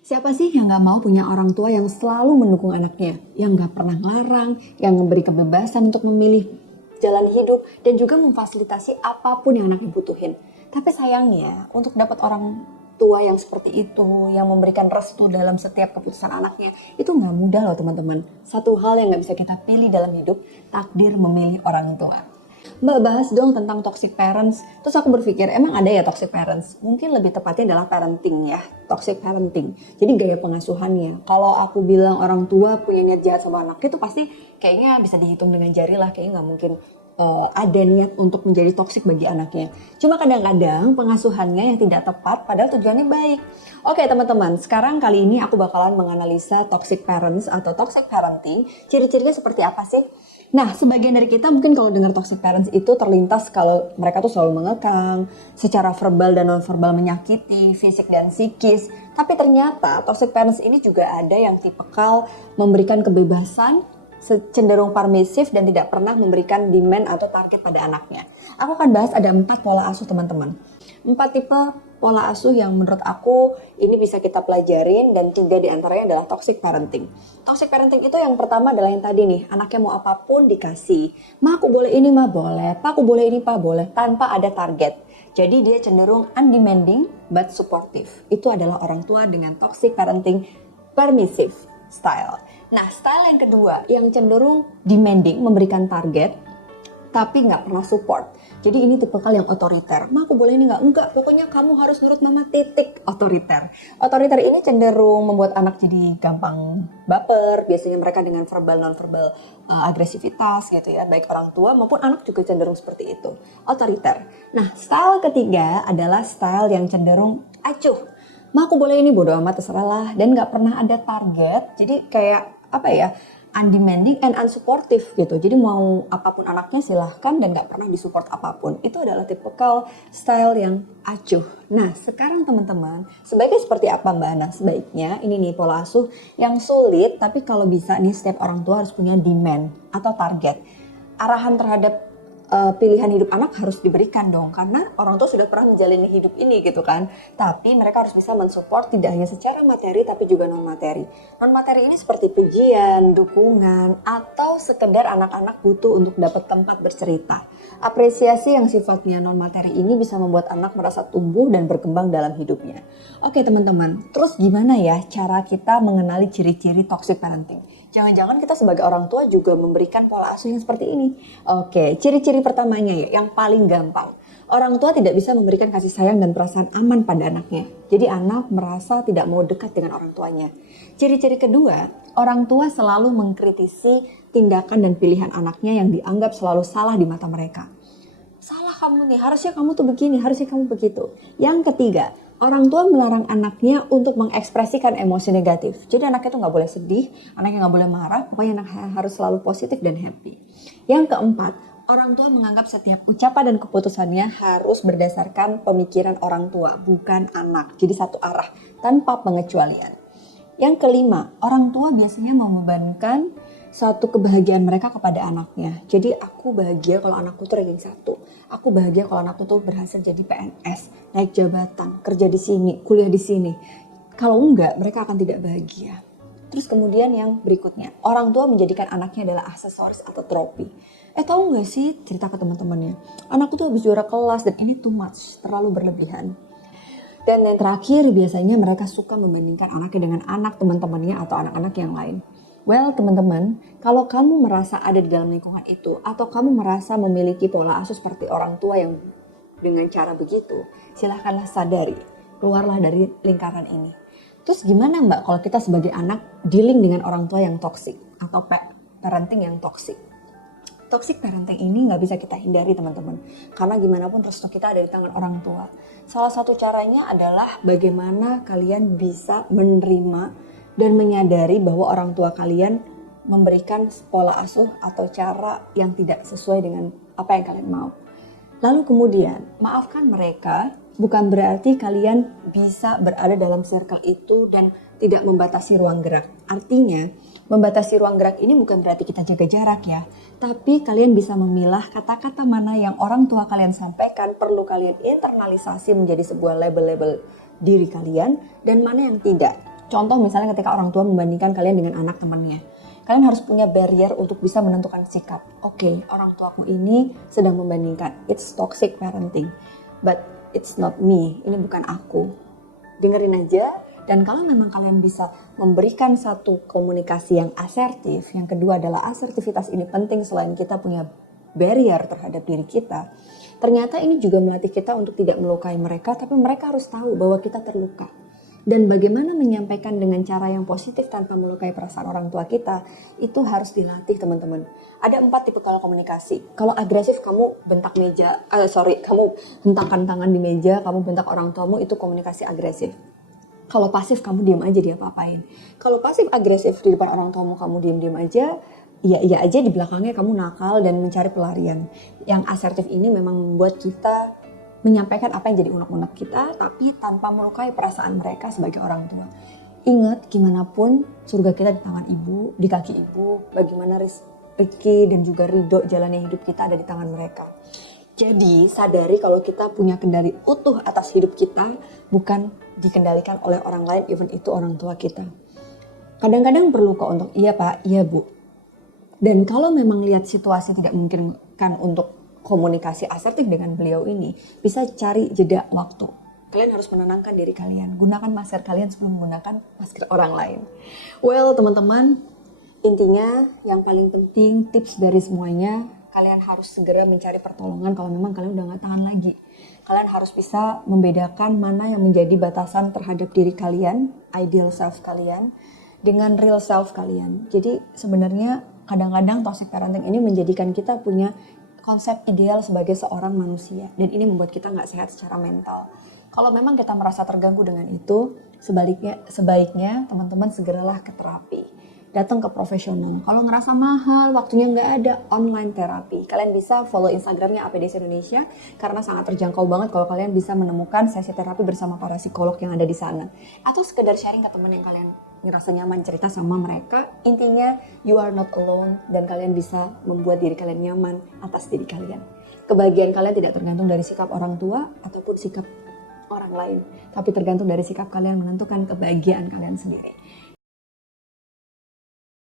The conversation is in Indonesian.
Siapa sih yang nggak mau punya orang tua yang selalu mendukung anaknya, yang nggak pernah ngelarang, yang memberi kebebasan untuk memilih jalan hidup, dan juga memfasilitasi apapun yang anaknya butuhin. Tapi sayangnya, untuk dapat orang tua yang seperti itu, yang memberikan restu dalam setiap keputusan anaknya, itu nggak mudah loh teman-teman. Satu hal yang nggak bisa kita pilih dalam hidup, takdir memilih orang tua. Mbak, bahas dong tentang toxic parents. Terus aku berpikir, emang ada ya toxic parents? Mungkin lebih tepatnya adalah parenting ya, toxic parenting. Jadi gaya pengasuhannya. Kalau aku bilang orang tua punya niat jahat sama anaknya, itu pasti kayaknya bisa dihitung dengan jari lah. Kayaknya nggak mungkin ada niat untuk menjadi toksik bagi anaknya. Cuma kadang-kadang pengasuhannya yang tidak tepat padahal tujuannya baik. Oke teman-teman, sekarang kali ini aku bakalan menganalisa toxic parents atau toxic parenting. Ciri-cirinya seperti apa sih? Nah, sebagian dari kita mungkin kalau dengar toxic parents itu terlintas kalau mereka tuh selalu mengekang, secara verbal dan non-verbal menyakiti, fisik dan psikis. Tapi ternyata toxic parents ini juga ada yang tipikal memberikan kebebasan, cenderung permisif dan tidak pernah memberikan demand atau target pada anaknya. Aku akan bahas ada 4 pola asuh teman-teman. 4 tipe pola asuh yang menurut aku ini bisa kita pelajarin dan 3 diantaranya adalah toxic parenting. Toxic parenting itu yang pertama adalah yang tadi nih, anaknya mau apapun dikasih. Ma aku boleh ini, ma boleh. Pa aku boleh ini, pa boleh. Tanpa ada target. Jadi dia cenderung undemanding but supportive. Itu adalah orang tua dengan toxic parenting permissive style. Nah, style yang kedua yang cenderung demanding, memberikan target, tapi nggak pernah support. Jadi ini tipikal yang otoriter. Ma aku boleh ini nggak? Enggak, pokoknya kamu harus nurut mama titik. Otoriter. Otoriter ini cenderung membuat anak jadi gampang baper. Biasanya mereka dengan verbal non-verbal agresivitas gitu ya. Baik orang tua maupun anak juga cenderung seperti itu. Otoriter. Nah, style ketiga adalah style yang cenderung acuh. Ma aku boleh ini, bodo amat terserah lah, dan nggak pernah ada target. Jadi kayak apa ya, undemanding and unsupportive gitu. Jadi mau apapun anaknya silahkan dan nggak pernah disupport apapun. Itu adalah tipikal style yang acuh. Nah sekarang teman-teman, sebaiknya seperti apa Mbak Ana? Sebaiknya ini nih pola asuh yang sulit, tapi kalau bisa nih setiap orang tua harus punya demand atau target. Arahan terhadap pilihan hidup anak harus diberikan dong, karena orang tua sudah pernah menjalani hidup ini gitu kan. Tapi mereka harus bisa mensupport tidak hanya secara materi tapi juga non materi. Non materi ini seperti pujian, dukungan, atau sekedar anak-anak butuh untuk dapat tempat bercerita. Apresiasi yang sifatnya non materi ini bisa membuat anak merasa tumbuh dan berkembang dalam hidupnya. Oke teman-teman, terus gimana ya cara kita mengenali ciri-ciri toxic parenting? Jangan-jangan kita sebagai orang tua juga memberikan pola asuh yang seperti ini. Oke, ciri-ciri pertamanya ya, yang paling gampang. Orang tua tidak bisa memberikan kasih sayang dan perasaan aman pada anaknya. Jadi anak merasa tidak mau dekat dengan orang tuanya. Ciri-ciri kedua, orang tua selalu mengkritisi tindakan dan pilihan anaknya yang dianggap selalu salah di mata mereka. Salah kamu nih, harusnya kamu tuh begini, harusnya kamu begitu. Yang ketiga, orang tua melarang anaknya untuk mengekspresikan emosi negatif. Jadi anaknya tuh nggak boleh sedih, anaknya nggak boleh marah, pokoknya anaknya harus selalu positif dan happy. Yang keempat, orang tua menganggap setiap ucapan dan keputusannya harus berdasarkan pemikiran orang tua, bukan anak. Jadi satu arah, tanpa pengecualian. Yang kelima, orang tua biasanya membebankan satu kebahagiaan mereka kepada anaknya. Jadi aku bahagia kalau anakku tuh ranking 1. Aku bahagia kalau anakku tuh berhasil jadi PNS, naik jabatan, kerja di sini, kuliah di sini. Kalau enggak, mereka akan tidak bahagia. Terus kemudian yang berikutnya, orang tua menjadikan anaknya adalah aksesoris atau trofi. Tahu nggak sih cerita ke teman-temannya, anakku tuh habis juara kelas dan ini too much, terlalu berlebihan. Dan yang terakhir biasanya mereka suka membandingkan anaknya dengan anak teman-temannya atau anak-anak yang lain. Well teman-teman, kalau kamu merasa ada di dalam lingkungan itu atau kamu merasa memiliki pola asuh seperti orang tua yang dengan cara begitu, silahkanlah sadari, keluarlah dari lingkaran ini. Terus gimana Mbak kalau kita sebagai anak dealing dengan orang tua yang toksik atau parenting yang toksik? Toxic parenting ini nggak bisa kita hindari teman-teman, karena gimana pun restu kita ada di tangan orang tua. Salah satu caranya adalah bagaimana kalian bisa menerima dan menyadari bahwa orang tua kalian memberikan pola asuh atau cara yang tidak sesuai dengan apa yang kalian mau. Lalu kemudian maafkan mereka, bukan berarti kalian bisa berada dalam circle itu dan tidak membatasi ruang gerak. Artinya membatasi ruang gerak ini bukan berarti kita jaga jarak ya, tapi kalian bisa memilah kata-kata mana yang orang tua kalian sampaikan perlu kalian internalisasi menjadi sebuah label-label diri kalian dan mana yang tidak. Contoh misalnya ketika orang tua membandingkan kalian dengan anak temannya. Kalian harus punya barrier untuk bisa menentukan sikap. Oke, orang tuaku ini sedang membandingkan. It's toxic parenting. But it's not me. Ini bukan aku. Dengerin aja. Dan kalau memang kalian bisa memberikan satu komunikasi yang asertif, yang kedua adalah asertivitas ini penting selain kita punya barrier terhadap diri kita, ternyata ini juga melatih kita untuk tidak melukai mereka, tapi mereka harus tahu bahwa kita terluka. Dan bagaimana menyampaikan dengan cara yang positif tanpa melukai perasaan orang tua kita, itu harus dilatih teman-teman. Ada 4 tipe kalau komunikasi. Kalau agresif kamu bentak meja, kamu hentangkan tangan di meja, kamu bentak orang tuamu, itu komunikasi agresif. Kalau pasif kamu diam aja dia apa-apain. Kalau pasif agresif di depan orang tuamu kamu diam-diam aja, iya aja di belakangnya kamu nakal dan mencari pelarian. Yang asertif ini memang membuat kita menyampaikan apa yang jadi unek-unek kita, tapi tanpa melukai perasaan mereka sebagai orang tua. Ingat, gimana pun surga kita di tangan ibu, di kaki ibu, bagaimana rezeki dan juga ridho jalannya hidup kita ada di tangan mereka. Jadi sadari kalau kita punya kendali utuh atas hidup kita, bukan dikendalikan oleh orang lain, even itu orang tua kita. Kadang-kadang perlu kok untuk iya pak, iya bu. Dan kalau memang lihat situasi tidak memungkinkan untuk komunikasi asertif dengan beliau ini, bisa cari jeda waktu. Kalian harus menenangkan diri kalian. Gunakan masker kalian sebelum menggunakan masker orang lain. Well teman-teman, intinya yang paling penting tips dari semuanya, kalian harus segera mencari pertolongan kalau memang kalian udah gak tahan lagi. Kalian harus bisa membedakan mana yang menjadi batasan terhadap diri kalian, ideal self kalian, dengan real self kalian. Jadi sebenarnya kadang-kadang toxic parenting ini menjadikan kita punya konsep ideal sebagai seorang manusia. Dan ini membuat kita gak sehat secara mental. Kalau memang kita merasa terganggu dengan itu, sebaiknya teman-teman segeralah ke terapi. Datang ke profesional. Kalau ngerasa mahal, waktunya nggak ada, online terapi. Kalian bisa follow Instagramnya APDC Indonesia karena sangat terjangkau banget kalau kalian bisa menemukan sesi terapi bersama para psikolog yang ada di sana. Atau sekedar sharing ke teman yang kalian ngerasa nyaman cerita sama mereka. Intinya, you are not alone dan kalian bisa membuat diri kalian nyaman atas diri kalian. Kebahagiaan kalian tidak tergantung dari sikap orang tua ataupun sikap orang lain, tapi tergantung dari sikap kalian menentukan kebahagiaan kalian sendiri.